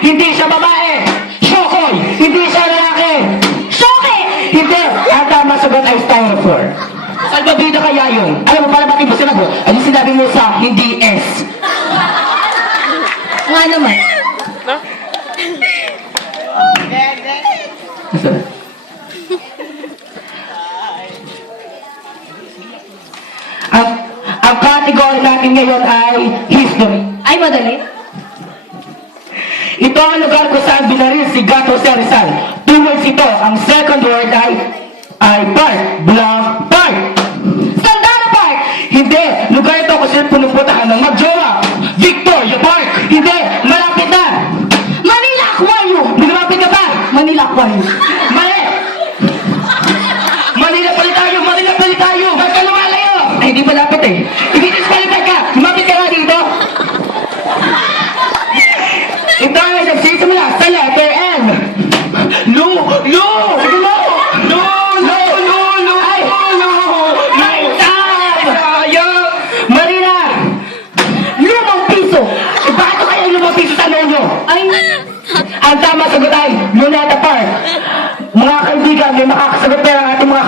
Hindi siya babae. Shokoy. Hindi siya lalaki. Shoke! Hindi. Ang tama sagot ay styrofoam. Salbabida kaya yun. Alam mo, para bakit mo sinagot? Ano sinabi mo sa hindi S? Nga naman. Nasaan? Ang category natin ngayon ay history. Ay, madali. Ito ang lugar kung saan binaril si Gato Rizal. Two words ito. Ang second word ay park. Blank park. Sandara Park! Hindi. Lugar ito kung saan punupuntahan ng magjowa. Victoria Park. Hindi. Malapit na. Manila Aquarium! Malapit ka pa. Manila Aquarium. Mali. Manila pala tayo. Manila pala tayo. Ba't ka lumalayo? Ay, hindi malapit eh. Ibig-disqualify ka. Lumapit ka nga dito. Ito ay nagsisimula sa letter M. Lu! Lu! Sige mo! Lu! Lu! Lu! Lu! Ay! Lu! Sayang! Marina! Lumang piso! Eh, bakit ko kayo lumapit sa tanong nyo? Ay, Ang tama sagot ay Luneta Park. Mga kaibigan, may makakasagot na ang ating mga